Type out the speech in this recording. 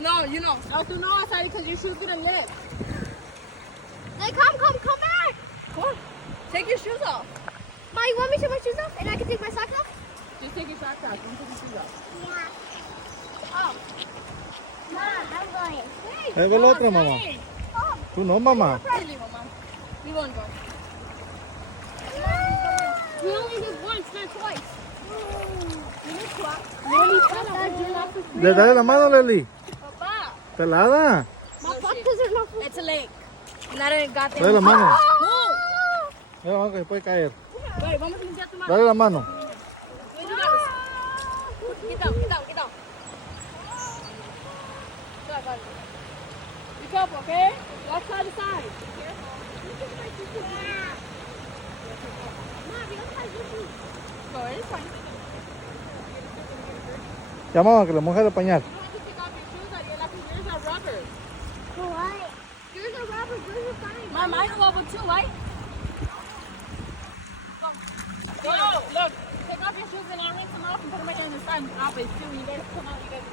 No, you know. No, tú no vas a ir because your shoes gonna lick. Like, come back. Come on. Take your shoes off. Ma, you want me to take my shoes off and I can take my socks off? Just take your socks off. Don't take your shoes off. Yeah. Oh. Ma, I'm going. Hey. Ahí ve la otra, mamá. Oh. Tú no, mamá. Leave, Mama. We won't go. We only did once, not twice. Dale la mano, Leli. Papá. Pelada. My buttons are not It's a lake. Not a goddamn. Dale la mano. No. Dale la mano que puede caer. Wait, vamos a limpiar tu mano. Dale la mano. Wait, do that. Get down, get down, get down. Be careful, okay? Walk side to side. Be careful. Go, it's fine. Ya, mamá, que le moje el pañal. You don't have to take off your shoes, Ariela, because yours are rubber. What? Yours are rubber, yours are fine. Mom, mine are rubber too, right? Go, look. Take off your shoes and I'll rinse them off and put them back in the sun. Obviously, when you guys come out, you guys